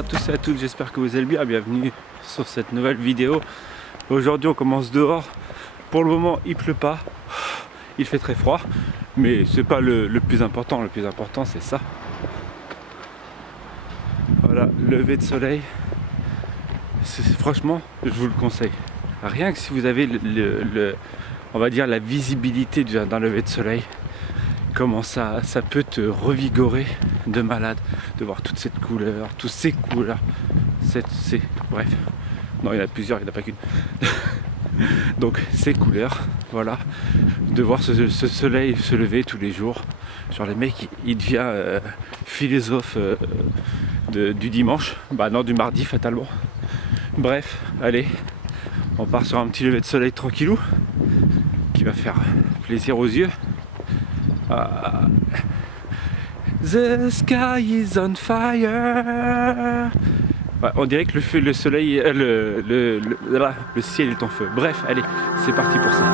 à tous et à toutes, j'espère que vous allez bien. Bienvenue sur cette nouvelle vidéo. Aujourd'hui on commence dehors. Pour le moment il pleut pas, il fait très froid, mais c'est pas le plus important. Le plus important c'est ça. Voilà, lever de soleil. Franchement, je vous le conseille. Rien que si vous avez on va dire la visibilité d'un lever de soleil, comment ça peut te revigorer de malade, de voir toutes ces couleurs, bref, non il y en a plusieurs, il n'y en a pas qu'une. Donc ces couleurs, voilà, de voir ce soleil se lever tous les jours. Genre les mecs, il devient philosophe du dimanche, bah non, du mardi fatalement. Bref, allez, on part sur un petit lever de soleil tranquillou qui va faire plaisir aux yeux. The sky is on fire. Ouais, on dirait que le soleil, le ciel est en feu. Bref, allez, c'est parti pour ça.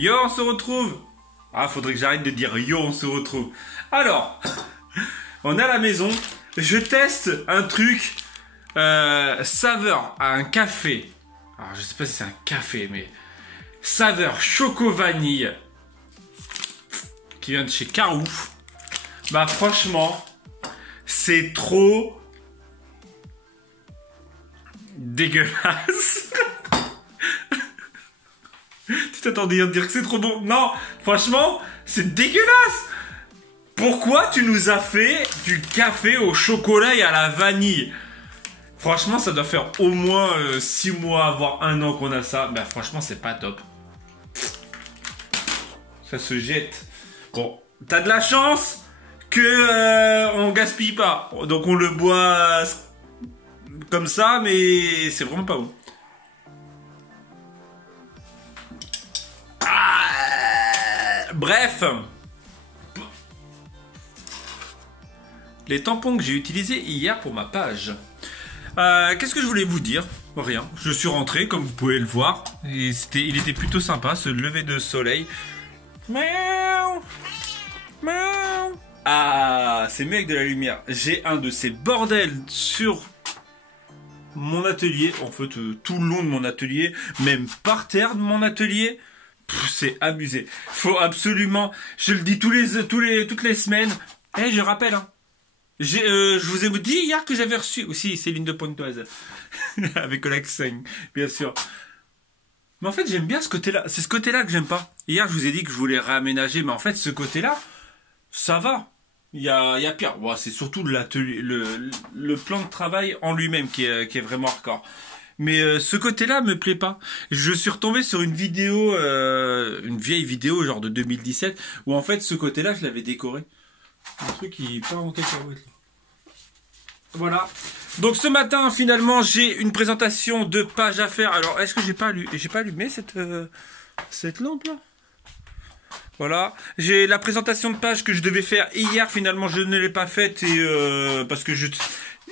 Yo, on se retrouve. Ah, faudrait que j'arrête de dire yo, on se retrouve. Alors, on est à la maison. Je teste un truc saveur à un café. Alors, je sais pas si c'est un café, mais saveur choco vanille qui vient de chez Carouf. Bah, franchement, c'est trop dégueulasse. Tu t'attendais à dire que c'est trop bon? Non, franchement, c'est dégueulasse. Pourquoi tu nous as fait du café au chocolat et à la vanille? Franchement, ça doit faire au moins 6 mois, voire 1 an qu'on a ça. Ben franchement, c'est pas top. Ça se jette. Bon, t'as de la chance que on gaspille pas. Donc on le boit comme ça, mais c'est vraiment pas bon. Bref, les tampons que j'ai utilisés hier pour ma page. Qu'est-ce que je voulais vous dire? Rien. Je suis rentré, comme vous pouvez le voir. Et il était plutôt sympa, ce lever de soleil. Miaou, miaou. Ah, c'est mieux avec de la lumière. J'ai un de ces bordels sur mon atelier. En fait, tout le long de mon atelier, même par terre de mon atelier. C'est abusé. Faut absolument, je le dis toutes les semaines. Eh, je rappelle, hein. Je vous ai dit hier que j'avais reçu aussi Céline de Pontoise avec Olaxeng, bien sûr. Mais en fait, j'aime bien ce côté-là. C'est ce côté-là que j'aime pas. Hier, je vous ai dit que je voulais réaménager, mais en fait, ce côté-là, ça va. Il y a pire. Bon, c'est surtout l'atelier, le plan de travail en lui-même qui est vraiment hardcore. Mais ce côté-là me plaît pas. Je suis retombé sur une vidéo, une vieille vidéo genre de 2017, où en fait ce côté-là je l'avais décoré. Un truc qui part en cacahuète. Voilà. Donc ce matin finalement j'ai une présentation de page à faire. Alors est-ce que j'ai pas allumé cette lampe là? Voilà, j'ai la présentation de page que je devais faire hier, finalement je ne l'ai pas faite et parce que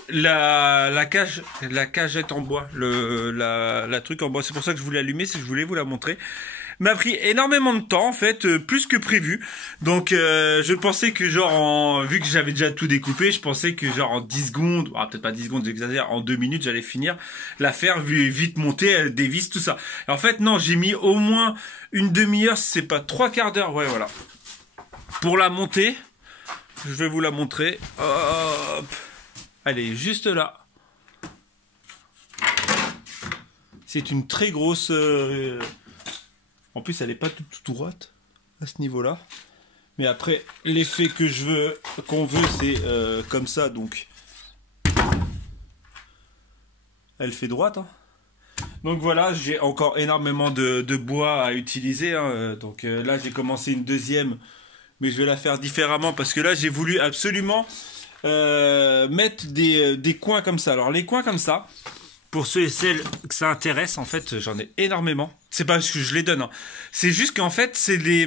la cagette en bois, la truc en bois, c'est pour ça que je voulais allumer, c'est que je voulais vous la montrer. m'a pris énormément de temps en fait, plus que prévu. Donc je pensais que genre vu que j'avais déjà tout découpé, je pensais que genre en 10 secondes, peut-être pas 10 secondes, j'exagère, en 2 minutes j'allais finir l'affaire, vite monter, des vis, tout ça. Et en fait non, j'ai mis au moins une demi-heure, si c'est pas 3/4 d'heure, ouais voilà. Pour la monter, je vais vous la montrer. Hop. Elle est juste là. C'est une très grosse... En plus, elle n'est pas toute droite à ce niveau-là. Mais après, l'effet que qu'on veut, c'est comme ça. Donc, elle fait droite. Hein. Donc voilà, j'ai encore énormément de bois à utiliser. Hein. Donc là, j'ai commencé une deuxième. Mais je vais la faire différemment parce que là, j'ai voulu absolument mettre des coins comme ça. Alors, les coins comme ça... Pour ceux et celles que ça intéresse, en fait, j'en ai énormément. C'est pas parce que je les donne, hein. C'est juste qu'en fait, c'est les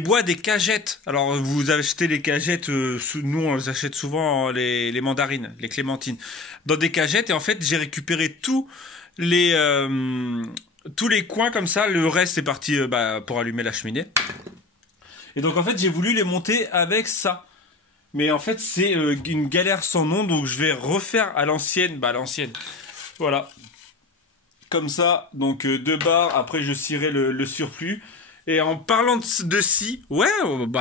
bois des cagettes. Alors, vous achetez les cagettes, nous on les achète souvent, les mandarines, les clémentines, dans des cagettes. Et en fait, j'ai récupéré tous les coins comme ça. Le reste, c'est parti pour allumer la cheminée. Et donc, en fait, j'ai voulu les monter avec ça. Mais en fait, c'est une galère sans nom, donc je vais refaire à l'ancienne. Voilà, comme ça, donc 2 barres, après je scierai le surplus. Et en parlant de scie, ouais,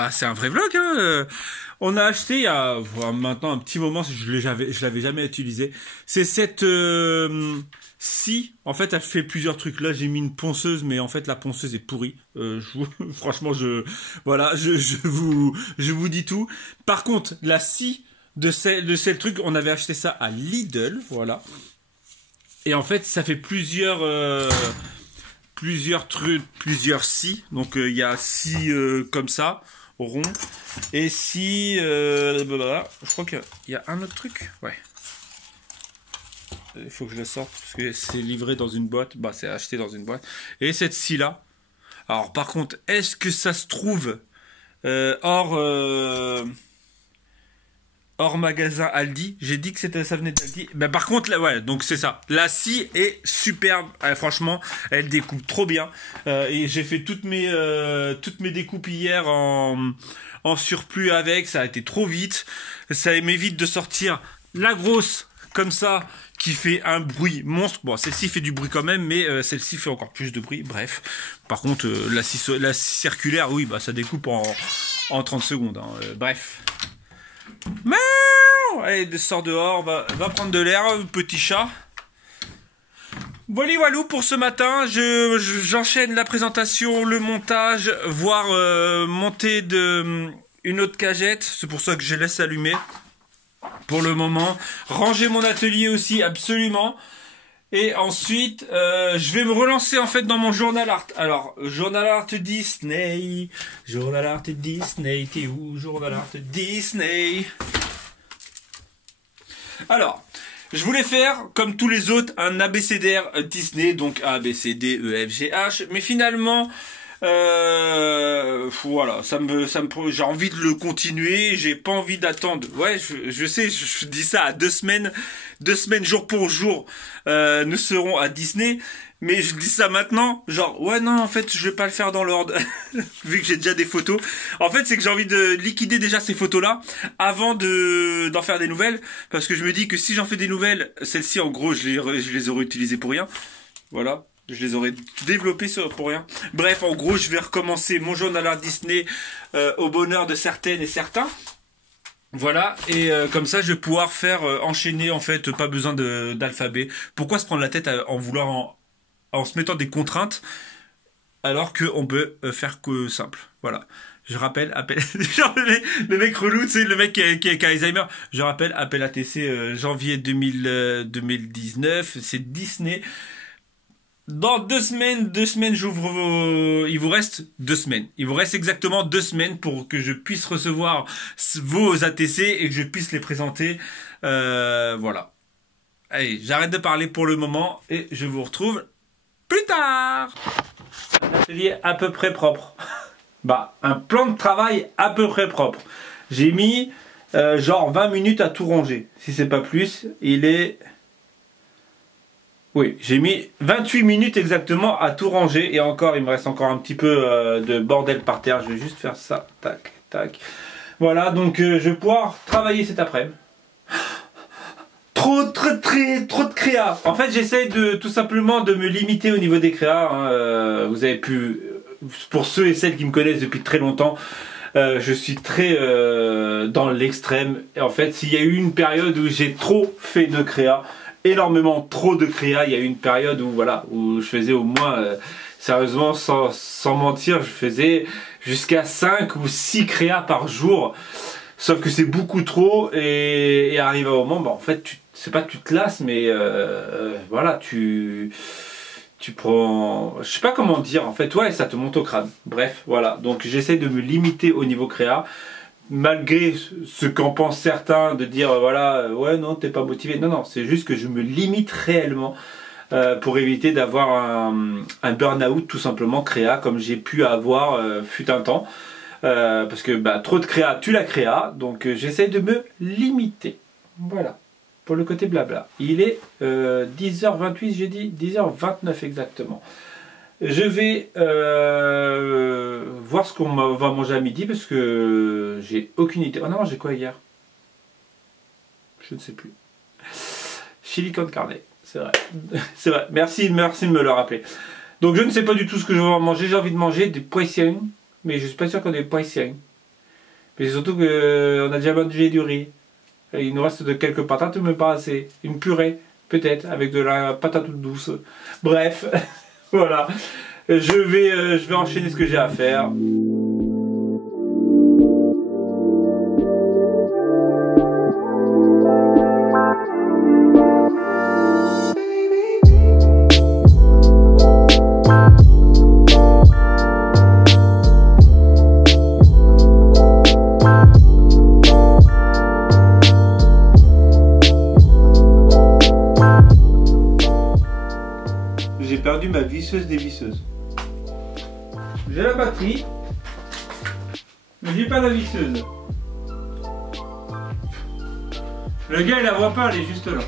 c'est un vrai vlog, hein. On a acheté il y a maintenant un petit moment, je l'avais jamais utilisé. C'est cette scie, en fait elle fait plusieurs trucs. Là j'ai mis une ponceuse, mais en fait la ponceuse est pourrie. Franchement, je vous dis tout. Par contre, la scie de ce truc, on avait acheté ça à Lidl, voilà. Et en fait, ça fait plusieurs scies. Donc il y a scie comme ça, rond, et scie. Je crois qu'il y a un autre truc. Ouais. Il faut que je le sorte parce que c'est livré dans une boîte. C'est acheté dans une boîte. Et cette scie là. Alors par contre, est-ce que ça se trouve hors magasin Aldi? J'ai dit que ça venait d'Aldi. Par contre, là, ouais, donc c'est ça. La scie est superbe. Franchement, elle découpe trop bien. Et j'ai fait toutes mes découpes hier en surplus avec. Ça a été trop vite. Ça m'évite de sortir la grosse comme ça qui fait un bruit monstre. Bon, celle-ci fait du bruit quand même, mais celle-ci fait encore plus de bruit. Bref. Par contre, la scie circulaire, oui, ça découpe en 30 secondes. Hein. Bref. Allez, sors dehors, va prendre de l'air, petit chat. Voilà pour ce matin. J'enchaîne la présentation, le montage, voire monter une autre cagette. C'est pour ça que je laisse allumer pour le moment. Ranger mon atelier aussi, absolument. Et ensuite, je vais me relancer en fait dans mon journal art. Alors, journal art Disney. Journal art Disney, t'es où? Journal art Disney. Alors, je voulais faire, comme tous les autres, un abécédaire Disney. Donc A, B, C, D, E, F, G, H. Mais finalement... voilà, j'ai envie de le continuer, j'ai pas envie d'attendre. Ouais, je sais, je dis ça à 2 semaines jour pour jour, nous serons à Disney, mais je dis ça maintenant, genre, ouais, non, en fait, je vais pas le faire dans l'ordre, vu que j'ai déjà des photos. En fait, c'est que j'ai envie de liquider déjà ces photos-là, avant d'en faire des nouvelles, parce que je me dis que si j'en fais des nouvelles, celles-ci, en gros, je les aurais utilisées pour rien. Voilà. Je les aurais développés pour rien. Bref, en gros, je vais recommencer mon journal art Disney au bonheur de certaines et certains. Voilà, et comme ça, je vais pouvoir faire enchaîner, en fait, pas besoin d'alphabet. Pourquoi se prendre la tête en se mettant des contraintes alors qu'on peut faire que simple. Voilà. Je rappelle, genre le mec relou, tu sais, le mec qui a Alzheimer. Je rappelle, appel ATC janvier 2019, c'est Disney. Dans 2 semaines, j'ouvre il vous reste 2 semaines. Il vous reste exactement 2 semaines pour que je puisse recevoir vos ATC et que je puisse les présenter. Voilà. Allez, j'arrête de parler pour le moment et je vous retrouve plus tard. Un atelier à peu près propre. Un plan de travail à peu près propre. J'ai mis genre 20 minutes à tout ranger. Si c'est pas plus, il est Oui, j'ai mis 28 minutes exactement à tout ranger. Et encore, il me reste encore un petit peu de bordel par terre. Je vais juste faire ça. Tac, tac. Voilà, donc je vais pouvoir travailler cet après-midi. Trop de créa. En fait, j'essaie de tout simplement de me limiter au niveau des créas. Hein. Vous avez pu, pour ceux et celles qui me connaissent depuis très longtemps, je suis très dans l'extrême. Et en fait, s'il y a eu une période où j'ai trop fait de créa, énormément trop de créa, il y a eu une période où voilà, où je faisais au moins, sérieusement, sans mentir, je faisais jusqu'à 5 ou 6 créas par jour. Sauf que c'est beaucoup trop et arrive un moment, bah en fait, c'est pas que tu te lasses, mais voilà, tu prends, je sais pas comment dire, en fait, ouais, ça te monte au crâne. Bref, voilà, donc j'essaie de me limiter au niveau créa, malgré ce qu'en pensent certains, de dire, voilà, ouais, non, t'es pas motivé. Non, non, c'est juste que je me limite réellement pour éviter d'avoir un burn-out, tout simplement, créa, comme j'ai pu avoir fut un temps. Parce que bah, trop de créa, tu la créa, donc j'essaie de me limiter. Voilà, pour le côté blabla. Il est 10h28, j'ai dit 10h29 exactement. Je vais voir ce qu'on va manger à midi parce que j'ai aucune idée. Oh non, j'ai quoi hier? Je ne sais plus. Chili con carne, c'est vrai. C'est vrai, merci de me le rappeler. Donc je ne sais pas du tout ce que je vais manger, j'ai envie de manger des poissons. Mais je suis pas sûr qu'on ait des poissons. Mais c'est surtout qu'on a déjà mangé du riz. Et il nous reste de quelques patates, mais pas assez. Une purée, peut-être, avec de la patate douce. Bref, voilà. Je vais enchaîner ce que j'ai à faire. J'ai perdu ma visseuse des visseuses. J'ai la batterie, mais j'ai pas la visseuse. Le gars il la voit pas, elle est juste là.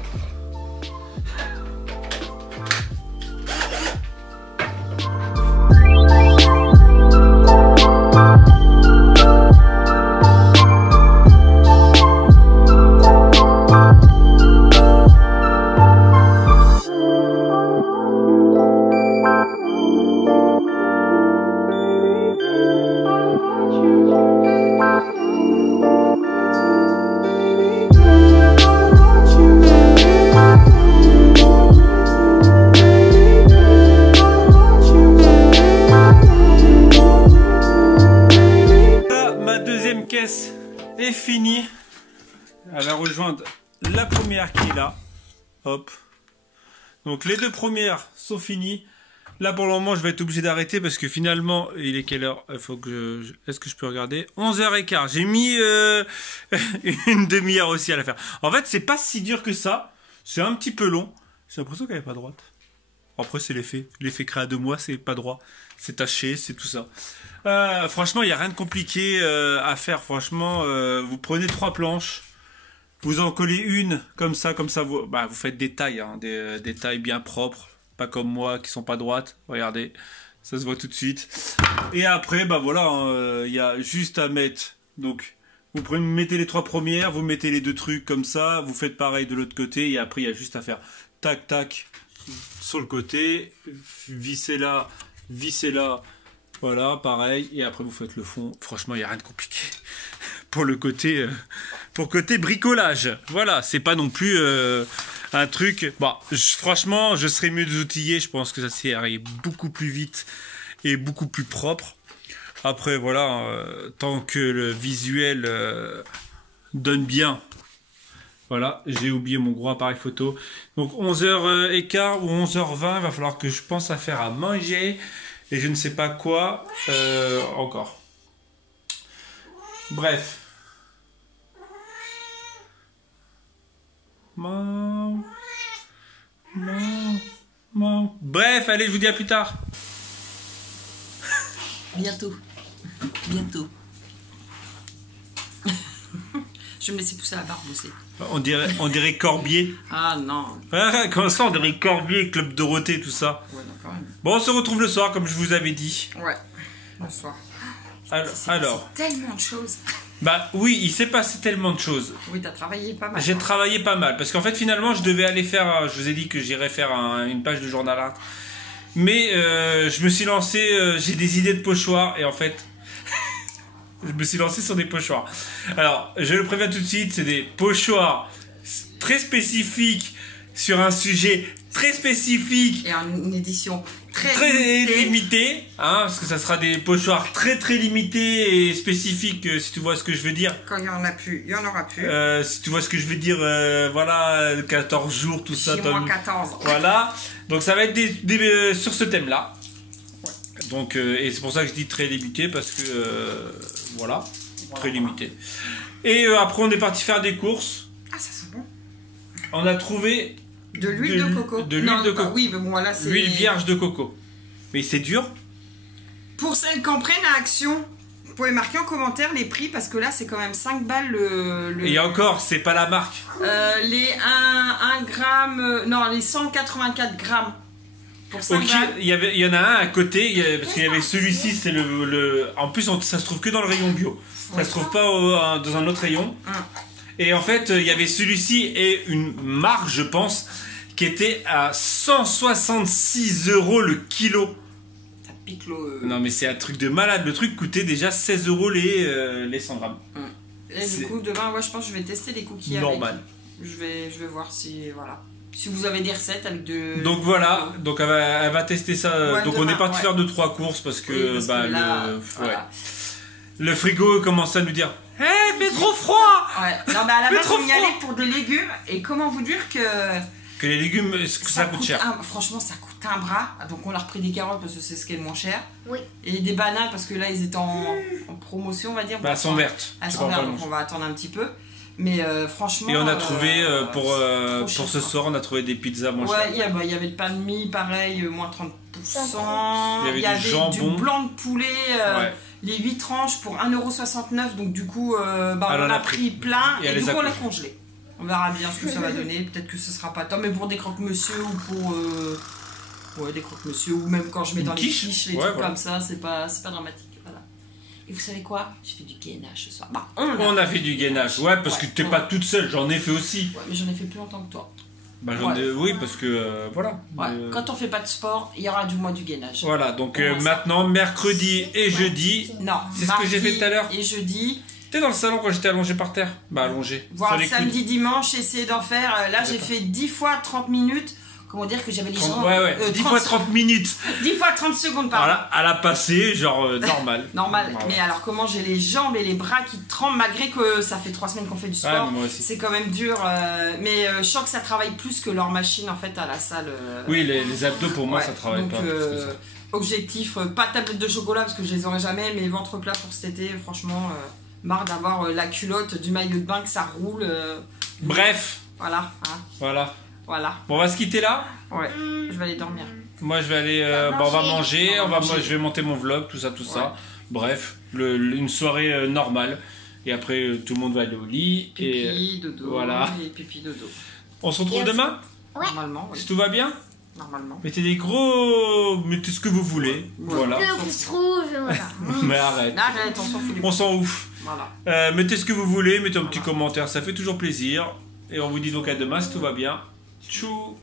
Est fini. Elle va rejoindre la première qui est là. Hop. Donc les deux premières sont finies. Là pour le moment je vais être obligé d'arrêter parce que finalement il est quelle heure? Il faut que est-ce que je peux regarder? 11h15. J'ai mis une demi-heure aussi à la faire. En fait c'est pas si dur que ça. C'est un petit peu long. J'ai l'impression qu'elle est pas droite. Après c'est l'effet. L'effet créa de moi, c'est pas droit. C'est taché, c'est tout ça. Franchement, il n'y a rien de compliqué à faire. Franchement, vous prenez 3 planches, vous en collez une comme ça vous faites des tailles, hein, des tailles bien propres, pas comme moi qui sont pas droites. Regardez, ça se voit tout de suite. Et après, bah voilà, il y a juste à mettre. Donc, vous mettez les 3 premières, vous mettez les 2 trucs comme ça, vous faites pareil de l'autre côté, et après il y a juste à faire tac tac sur le côté, vissez là. Voilà, pareil, et après vous faites le fond. Franchement, il n'y a rien de compliqué pour le côté, bricolage. Voilà, c'est pas non plus un truc. Bon, franchement, je serais mieux outillé. Je pense que ça serait beaucoup plus vite et beaucoup plus propre. Après, voilà, tant que le visuel donne bien. Voilà, j'ai oublié mon gros appareil photo. Donc 11h15 ou 11h20, il va falloir que je pense à faire à manger. Et je ne sais pas quoi encore. Bref. Bref, allez, je vous dis à plus tard. Bientôt. Bientôt. Je vais me laisser pousser la barbe aussi. On dirait Corbier. Ah non. Comment ça, on dirait Corbier, Club Dorothée, tout ça. Ouais, d'accord. Bon, on se retrouve le soir, comme je vous avais dit. Ouais. Bonsoir. Alors. C'est tellement de choses. Bah oui, il s'est passé tellement de choses. Oui, t'as travaillé pas mal. J'ai travaillé pas mal, parce qu'en fait, finalement, je devais aller faire... Je vous ai dit que j'irais faire une page de journal art. Mais je me suis lancé... j'ai des idées de pochoirs, et en fait... je me suis lancé sur des pochoirs. Alors, je le préviens tout de suite, c'est des pochoirs très spécifiques sur un sujet très spécifique. Et en une édition très limitée, hein, parce que ça sera des pochoirs très limités et spécifiques, si tu vois ce que je veux dire. Quand il y en a plus, il y en aura plus. Si tu vois ce que je veux dire, voilà, 14 jours, tout ça. Moins 14. Voilà, donc ça va être sur ce thème-là. Ouais. Donc, et c'est pour ça que je dis très limité, parce que, voilà, très limité. Et après, on est parti faire des courses. Ah, ça sent bon. On a trouvé... De l'huile de coco. De l'huile de coco. Oui, mais bon, là, c'est... L'huile vierge de coco. Mais c'est dur. Pour celles qui en prennent à Action, vous pouvez marquer en commentaire les prix, parce que là, c'est quand même 5 balles le... Et encore, c'est pas la marque. Les 1 gramme... non, les 184 grammes. Pour 5 balles. Il y en a un à côté, parce qu'il y avait celui-ci, c'est le... En plus, ça se trouve que dans le rayon bio. Ça se trouve pas dans un autre rayon. Et en fait, il y avait celui-ci et une marque, je pense, qui était à 166 € le kilo. Ça pique l'eau. Non, mais c'est un truc de malade. Le truc coûtait déjà 16 € les 100 grammes. Et du coup, demain, ouais, je pense que je vais tester les cookies normal. Avec. Je vais voir si... Voilà. Si vous avez des recettes avec de... Donc voilà, donc elle va tester ça. Ouais, donc demain, on est parti faire 2-3 courses parce que, oui, parce que là, voilà. Le frigo commence à nous dire « Hé, fait trop froid !» Ouais. Non, mais à la base, on y allait pour des légumes. Et comment vous dire que les légumes, ça coûte cher. Franchement, ça coûte un bras. Donc on a repris des carottes parce que c'est ce qui est le moins cher. Oui. Et des bananes parce que là, ils étaient en promotion, on va dire. Bah, elles sont vertes. Elles sont vertes, donc on va attendre un petit peu. Mais franchement... Et on a trouvé, pour ce soir, on a trouvé des pizzas moins chères. Ouais, il y avait le pain de mie, pareil, moins 30%. Il y avait du jambon. Du blanc de poulet, les 8 tranches pour 1,69 €. Donc du coup, on a pris plein et du coup on l'a congelé. On verra bien ce que ça va donner. Peut-être que ce sera pas top, mais pour des croque-monsieur ou pour... des croque-monsieur, ou même quand je mets dans les quiches, les trucs comme ça, c'est pas dramatique. Voilà. Et vous savez quoi? J'ai fait du gainage ce soir. Bah, on a fait du gainage, ouais, parce que t'es pas toute seule, j'en ai fait aussi. Ouais, mais j'en ai fait plus longtemps que toi. Bah, oui, parce que voilà. Ouais. Quand on fait pas de sport, il y aura du moins du gainage. Voilà, donc maintenant, mercredi et jeudi. Non, c'est ce que j'ai fait tout à l'heure. Et jeudi. T'es dans le salon quand j'étais allongé par terre? Bah, allongé. Voilà, samedi, dimanche, essayer d'en faire. Là, j'ai fait 10 fois 30 minutes. Comment dire que j'avais les jambes. 10 fois 30 minutes. 10 fois 30 secondes, pardon. Voilà, à la passée, genre normal. Normal. Voilà. Mais alors, comment j'ai les jambes et les bras qui tremblent, malgré que ça fait 3 semaines qu'on fait du sport. C'est quand même dur. Mais je sens que ça travaille plus que leur machine, en fait, à la salle. Oui, les abdos, pour moi, ça travaille pas. Objectif, pas de tablette de chocolat, parce que je les aurai jamais, mais ventre plat pour cet été, franchement, marre d'avoir la culotte, du maillot de bain, que ça roule. Bref. Voilà. Hein. Voilà. Bon, on va se quitter là. Ouais, je vais aller dormir. Moi, je vais aller... on va manger, je vais monter mon vlog, tout ça. Bref, une soirée normale. Et après, tout le monde va aller au lit. Pipi, dodo. Voilà. Et pipi, dodo. On se retrouve demain? Ouais. Normalement, oui. Si tout va bien? Normalement. Mettez mettez ce que vous voulez. Voilà. Le pouce rouge, voilà. Mais arrête. Arrête, on s'en ouf. Voilà. Mettez ce que vous voulez, mettez un petit commentaire, ça fait toujours plaisir. Et on vous dit donc à demain si tout va bien. Tchou.